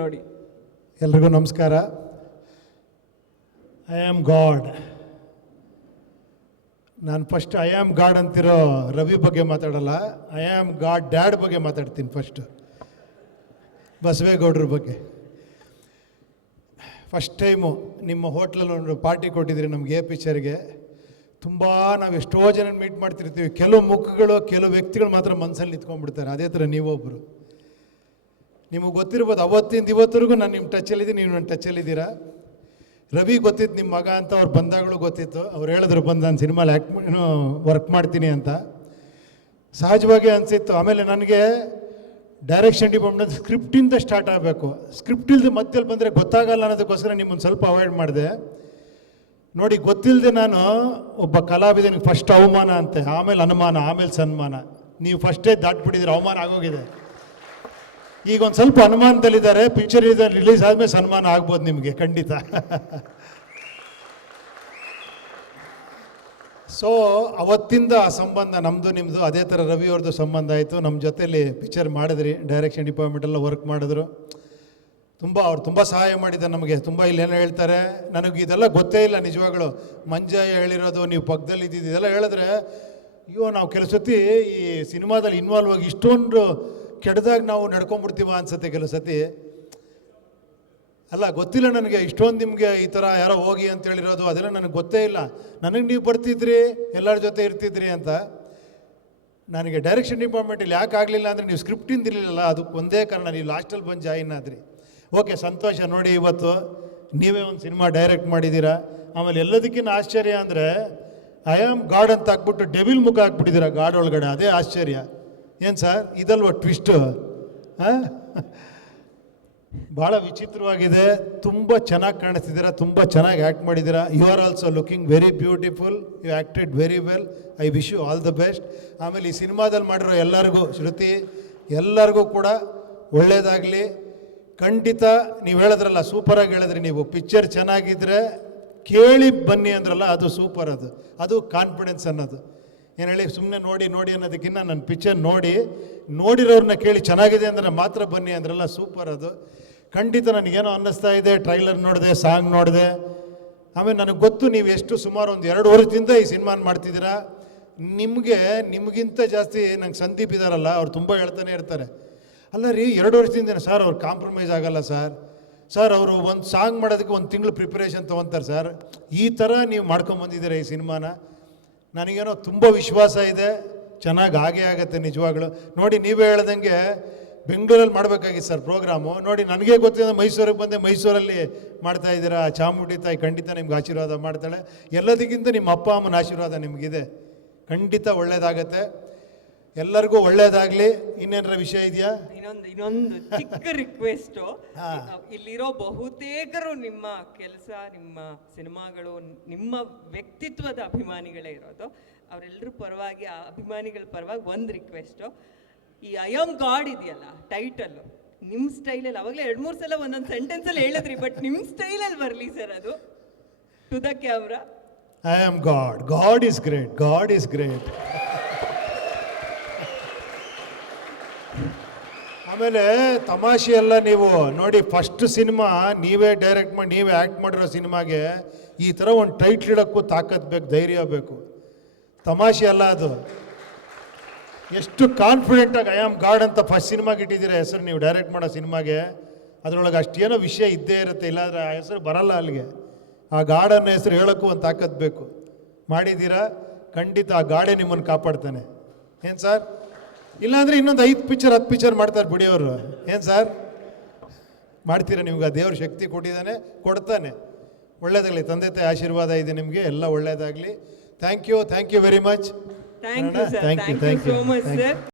ನೋಡಿ. ಎಲ್ರಿಗೂ ನಮಸ್ಕಾರ. I am god. ನಾನು ಫಸ್ಟ್ ಐ ಆಮ್ ಗಾಡ್ ಅಂತಿರೋ ರವಿ ಬಗ್ಗೆ ಮಾತಾಡಲ್ಲ, ಐ ಆಮ್ ಗಾಡ್ ಡ್ಯಾಡ್ ಬಗ್ಗೆ ಮಾತಾಡ್ತೀನಿ. ಫಸ್ಟ್ ಬಸವೇಗೌಡ್ರ ಬಗ್ಗೆ. ಫಸ್ಟ್ ಟೈಮು ನಿಮ್ಮ ಹೋಟ್ಲಲ್ಲಿ ಒಂದು ಪಾರ್ಟಿ ಕೊಟ್ಟಿದ್ರಿ ನಮಗೆ ಪಿಕ್ಚರ್ಗೆ. ತುಂಬ ನಾವು ಎಷ್ಟೋ ಜನ ಮೀಟ್ ಮಾಡ್ತಿರ್ತೀವಿ, ಕೆಲವು ಮುಖಗಳು ಕೆಲವು ವ್ಯಕ್ತಿಗಳು ಮಾತ್ರ ಮನಸ್ಸಲ್ಲಿ ನಿಂತ್ಕೊಂಡ್ಬಿಡ್ತಾರೆ. ಅದೇ ಥರ ನೀವೊಬ್ಬರು. ನಿಮಗೆ ಗೊತ್ತಿರ್ಬೋದು, ಅವತ್ತಿಂದ ಇವತ್ತರೆಗೂ ನಾನು ನಿಮ್ಮ ಟಚಲ್ಲಿದ್ದೀನಿ, ನೀವು ನನ್ನ ಟಚಲ್ಲಿದ್ದೀರಾ. ರವಿ ಗೊತ್ತಿತ್ತು ನಿಮ್ಮ ಮಗ ಅಂತ, ಅವ್ರು ಬಂದಾಗಲೂ ಗೊತ್ತಿತ್ತು. ಅವ್ರು ಹೇಳಿದ್ರು ಬಂದು ನಾನು ಸಿನಿಮಾಲಿ ವರ್ಕ್ ಮಾಡ್ತೀನಿ ಅಂತ. ಸಹಜವಾಗಿ ಅನಿಸಿತ್ತು. ಆಮೇಲೆ ನನಗೆ ಡೈರೆಕ್ಷನ್ ಡಿಪಾರ್ಟ್ಮೆಂಟ್ ಸ್ಕ್ರಿಪ್ಟಿಂದ ಸ್ಟಾರ್ಟ್ ಆಗಬೇಕು, ಸ್ಕ್ರಿಪ್ಟ್ ಇಲ್ಲದೆ ಮತ್ತಲ್ಲಿ ಬಂದರೆ ಗೊತ್ತಾಗಲ್ಲ ಅನ್ನೋದಕ್ಕೋಸ್ಕರ ನಿಮ್ಮನ್ನು ಸ್ವಲ್ಪ ಅವಾಯ್ಡ್ ಮಾಡಿದೆ. ನೋಡಿ, ಗೊತ್ತಿಲ್ಲದೆ ನಾನು ಒಬ್ಬ ಕಲಾವಿದನಿಗೆ ಫಸ್ಟ್ ಅವಮಾನ ಅಂತೆ, ಆಮೇಲೆ ಅನುಮಾನ, ಆಮೇಲೆ ಸನ್ಮಾನ. ನೀವು ಫಸ್ಟೇ ದಾಟ್ಬಿಟ್ಟಿದ್ದೀರ, ಅವಮಾನ ಆಗೋಗಿದೆ. ಈಗ ಒಂದು ಸ್ವಲ್ಪ ಅನುಮಾನದಲ್ಲಿದ್ದಾರೆ. ಪಿಕ್ಚರ್ ರಿಲೀಸ್ ಆದಮೇಲೆ ಸನ್ಮಾನ ಆಗ್ಬೋದು ನಿಮಗೆ ಖಂಡಿತ. ಸೊ ಅವತ್ತಿಂದ ಆ ಸಂಬಂಧ ನಮ್ಮದು ನಿಮ್ಮದು ಅದೇ ಥರ ರವಿ ಅವ್ರದ್ದು ಸಂಬಂಧ ಆಯಿತು. ನಮ್ಮ ಜೊತೆಯಲ್ಲಿ ಪಿಕ್ಚರ್ ಮಾಡಿದ್ರಿ, ಡೈರೆಕ್ಷನ್ ಡಿಪಾರ್ಟ್ಮೆಂಟೆಲ್ಲ ವರ್ಕ್ ಮಾಡಿದ್ರು. ಅವ್ರು ತುಂಬ ಸಹಾಯ ಮಾಡಿದ್ದಾರೆ ನಮಗೆ. ತುಂಬ ಇಲ್ಲೇನೋ ಹೇಳ್ತಾರೆ, ನನಗೆ ಇದೆಲ್ಲ ಗೊತ್ತೇ ಇಲ್ಲ ನಿಜವಾಗ್ಲೂ. ಮಂಜಯ್ಯ ಹೇಳಿರೋದು, ನೀವು ಪಕ್ಕದಲ್ಲಿ ಇದ್ದಿದ್ದು ಇದೆಲ್ಲ ಹೇಳಿದ್ರೆ, ಅಯ್ಯೋ ನಾವು ಕೆಲವು ಸತಿ ಈ ಸಿನಿಮಾದಲ್ಲಿ ಇನ್ವಾಲ್ವ್ ಆಗಿ ಇಷ್ಟೊಂದು ಕೆಡ್ದಾಗ ನಾವು ನಡ್ಕೊಂಡ್ಬಿಡ್ತೀವ ಅನ್ಸುತ್ತೆ ಕೆಲವು ಸತಿ. ಅಲ್ಲ, ಗೊತ್ತಿಲ್ಲ ನನಗೆ ಇಷ್ಟೊಂದು ನಿಮಗೆ ಈ ಥರ ಯಾರೋ ಹೋಗಿ ಅಂತ ಹೇಳಿರೋದು, ಅದೆಲ್ಲ ನನಗೆ ಗೊತ್ತೇ ಇಲ್ಲ. ನನಗೆ ನೀವು ಬರ್ತಿದ್ರಿ, ಎಲ್ಲರ ಜೊತೆ ಇರ್ತಿದ್ರಿ ಅಂತ. ನನಗೆ ಡೈರೆಕ್ಷನ್ ಡಿಪಾರ್ಟ್ಮೆಂಟಲ್ಲಿ ಯಾಕೆ ಆಗಲಿಲ್ಲ ಅಂದರೆ ನೀವು ಸ್ಕ್ರಿಪ್ಟಿಂದ ಇರಲಿಲ್ಲ, ಅದಕ್ಕೆ ಒಂದೇ ಕಾರಣ. ನೀವು ಲಾಸ್ಟಲ್ಲಿ ಬಂದು ಜಾಯಿನ್ ಆದ್ರಿ. ಓಕೆ, ಸಂತೋಷ. ನೋಡಿ, ಇವತ್ತು ನೀವೇ ಒಂದು ಸಿನಿಮಾ ಡೈರೆಕ್ಟ್ ಮಾಡಿದ್ದೀರಾ. ಆಮೇಲೆ ಎಲ್ಲದಕ್ಕಿಂತ ಆಶ್ಚರ್ಯ ಅಂದರೆ ಐ ಆಮ್ ಗಾಡ್ ಅಂತ ಹಾಕ್ಬಿಟ್ಟು ಡೆವಿಲ್ ಮುಖ ಹಾಕ್ಬಿಟ್ಟಿದ್ದೀರಾ ಗಾಡ್ ಒಳಗಡೆ. ಅದೇ ಆಶ್ಚರ್ಯ. ಏನು ಸರ್, ಇದಲ್ವ ಟ್ವಿಸ್ಟು? ಹಾಂ, ಭಾಳ ವಿಚಿತ್ರವಾಗಿದೆ. ತುಂಬ ಚೆನ್ನಾಗಿ ಕಾಣಿಸ್ತಿದ್ದೀರಾ, ತುಂಬ ಚೆನ್ನಾಗಿ ಆ್ಯಕ್ಟ್ ಮಾಡಿದ್ದೀರಾ. You are also looking very beautiful. You acted very well. I wish you all the best. ಆಮೇಲೆ ಈ ಸಿನಿಮಾದಲ್ಲಿ ಮಾಡಿರೋ ಎಲ್ಲರಿಗೂ, ಶ್ರುತಿ ಎಲ್ಲರಿಗೂ ಕೂಡ ಒಳ್ಳೆಯದಾಗಲಿ. ಖಂಡಿತ ನೀವು ಹೇಳಿದ್ರಲ್ಲ, ಸೂಪರಾಗಿ ಹೇಳಿದ್ರಿ ನೀವು. ಪಿಕ್ಚರ್ ಚೆನ್ನಾಗಿದ್ದರೆ ಕೇಳಿ ಬನ್ನಿ ಅಂದ್ರಲ್ಲ, ಅದು ಸೂಪರ್. ಅದು ಕಾನ್ಫಿಡೆನ್ಸ್ ಅನ್ನೋದು. ಏನು ಹೇಳಿ, ಸುಮ್ಮನೆ ನೋಡಿ ನೋಡಿ ಅನ್ನೋದಕ್ಕಿಂತ ನನ್ನ ಪಿಕ್ಚರ್ ನೋಡಿರೋರನ್ನ ಕೇಳಿ ಚೆನ್ನಾಗಿದೆ ಅಂದರೆ ಮಾತ್ರ ಬನ್ನಿ ಅಂದ್ರಲ್ಲ, ಸೂಪರ್. ಅದು ಖಂಡಿತ ನನಗೇನೋ ಅನ್ನಿಸ್ತಾ ಇದೆ. ಟ್ರೈಲರ್ ನೋಡಿದೆ, ಸಾಂಗ್ ನೋಡಿದೆ. ಆಮೇಲೆ ನನಗೆ ಗೊತ್ತು ನೀವು ಎಷ್ಟು ಸುಮಾರು ಒಂದು 2 ವರ್ಷದಿಂದ ಈ ಸಿನಿಮಾನ ಮಾಡ್ತಿದ್ದೀರಾ. ನಿಮಗಿಂತ ಜಾಸ್ತಿ ನಂಗೆ ಸಂದೀಪ್ ಇದ್ದಾರಲ್ಲ, ಅವ್ರು ತುಂಬ ಹೇಳ್ತಾನೆ ಇರ್ತಾರೆ, ಅಲ್ಲ ರೀ 2 ವರ್ಷದಿಂದ ಸರ್ ಅವ್ರು ಕಾಂಪ್ರಮೈಸ್ ಆಗಲ್ಲ ಸರ್ ಅವರು ಒಂದು ಸಾಂಗ್ ಮಾಡೋದಕ್ಕೆ 1 ತಿಂಗಳು ಪ್ರಿಪ್ರೇಷನ್ ತೊಗೊತಾರೆ ಸರ್. ಈ ಥರ ನೀವು ಮಾಡ್ಕೊಂಬಂದಿದ್ದೀರಾ ಈ ಸಿನಿಮಾನ. ನನಗೇನೋ ತುಂಬ ವಿಶ್ವಾಸ ಇದೆ, ಚೆನ್ನಾಗಿ ಆಗೇ ಆಗುತ್ತೆ ನಿಜವಾಗ್ಲೂ. ನೋಡಿ, ನೀವೇ ಹೇಳ್ದಂಗೆ ಬೆಂಗಳೂರಲ್ಲಿ ಮಾಡಬೇಕಾಗಿತ್ತು ಸರ್ ಪ್ರೋಗ್ರಾಮು. ನೋಡಿ, ನನಗೆ ಗೊತ್ತಿದೆ, ಮೈಸೂರಿಗೆ ಬಂದೆ, ಮೈಸೂರಲ್ಲಿ ಮಾಡ್ತಾಯಿದ್ದೀರಾ. ಚಾಮುಂಡಿ ತಾಯಿ ಖಂಡಿತ ನಿಮ್ಗೆ ಆಶೀರ್ವಾದ ಮಾಡ್ತಾಳೆ. ಎಲ್ಲದಕ್ಕಿಂತ ನಿಮ್ಮ ಅಪ್ಪ ಅಮ್ಮನ ಆಶೀರ್ವಾದ ನಿಮಗಿದೆ. ಖಂಡಿತ ಒಳ್ಳೇದಾಗತ್ತೆ, ಎಲ್ಲರಿಗೂ ಒಳ್ಳೇದಾಗಲಿ. ಇನ್ನೇನರ ವಿಷಯ ಇದೆಯಾ? ಇನ್ನೊಂದು ಚಿಕ್ಕ ರಿಕ್ವೆಸ್ಟು. ಇಲ್ಲಿರೋ ಬಹುತೇಕರು ನಿಮ್ಮ ಕೆಲಸ, ನಿಮ್ಮ ಸಿನಿಮಾಗಳು, ನಿಮ್ಮ ವ್ಯಕ್ತಿತ್ವದ ಅಭಿಮಾನಿಗಳೇ ಇರೋದು. ಅವರೆಲ್ಲರ ಪರವಾಗಿ, ಆ ಅಭಿಮಾನಿಗಳ ಪರವಾಗಿ ಒಂದು ರಿಕ್ವೆಸ್ಟು. ಈ ಐ ಆಮ್ ಗಾಡ್ ಇದೆಯಲ್ಲ ಟೈಟಲ್ಲು, ನಿಮ್ಮ ಸ್ಟೈಲಲ್ಲಿ ಅವಾಗಲೇ 2-3 ಸಲ ಒಂದೊಂದು ಸೆಂಟೆನ್ಸಲ್ಲಿ ಹೇಳಿದ್ರಿ, ಬಟ್ ನಿಮ್ಮ ಸ್ಟೈಲಲ್ಲಿ ಬರಲಿ ಸರ್ ಅದು. To the camera. I am god. God is great. God is great. ಆಮೇಲೆ ತಮಾಷೆ ಎಲ್ಲ, ನೀವು ನೋಡಿ, ಫಸ್ಟ್ ಸಿನಿಮಾ ನೀವೇ ಡೈರೆಕ್ಟ್ ಮಾಡಿ ನೀವೇ ಆ್ಯಕ್ಟ್ ಮಾಡಿರೋ ಸಿನಿಮಾಗೆ ಈ ಥರ ಒಂದು ಟೈಟ್ಲ್ ಇಡೋಕ್ಕೂ ತಾಕತ್ತು ಬೇಕು, ಧೈರ್ಯ ಬೇಕು. ತಮಾಷೆ ಅಲ್ಲ ಅದು. ಎಷ್ಟು ಕಾನ್ಫಿಡೆಂಟಾಗಿ ಐ ಆಮ್ ಗಾಡ್ ಅಂತ ಫಸ್ಟ್ ಸಿನಿಮಾಗೆ ಇಟ್ಟಿದ್ದೀರ ಹೆಸರು. ನೀವು ಡೈರೆಕ್ಟ್ ಮಾಡೋ ಸಿನಿಮಾಗೆ ಅದರೊಳಗೆ ಅಷ್ಟೇನೋ ವಿಷಯ ಇದ್ದೇ ಇರುತ್ತೆ, ಇಲ್ಲಾಂದರೆ ಆ ಹೆಸರು ಬರಲ್ಲ ಅಲ್ಲಿಗೆ. ಆ ಗಾಡ್ ಅನ್ನೋ ಹೆಸರು ಹೇಳೋಕ್ಕೂ ಒಂದು ತಾಕತ್ತು ಬೇಕು. ಮಾಡಿದ್ದೀರಾ, ಖಂಡಿತ ಆ ಗಾಡೇ ನಿಮ್ಮನ್ನು ಕಾಪಾಡ್ತಾನೆ. ಏನು ಸರ್? ಇಲ್ಲಾಂದರೆ ಇನ್ನೊಂದು 5 ಪಿಕ್ಚರ್ 10 ಪಿಕ್ಚರ್ ಮಾಡ್ತಾರೆ ಬಿಡಿ ಅವರು. ಏನು ಸರ್, ಮಾಡ್ತೀರಾ? ನಿಮ್ಗೆ ಆ ದೇವ್ರ ಶಕ್ತಿ ಕೊಡ್ತಾನೆ. ಒಳ್ಳೇದಾಗಲಿ. ತಂದೆ ತಾಯಿ ಆಶೀರ್ವಾದ ಇದೆ ನಿಮಗೆ, ಎಲ್ಲ ಒಳ್ಳೇದಾಗಲಿ. Thank you very much. Thank you so much sir.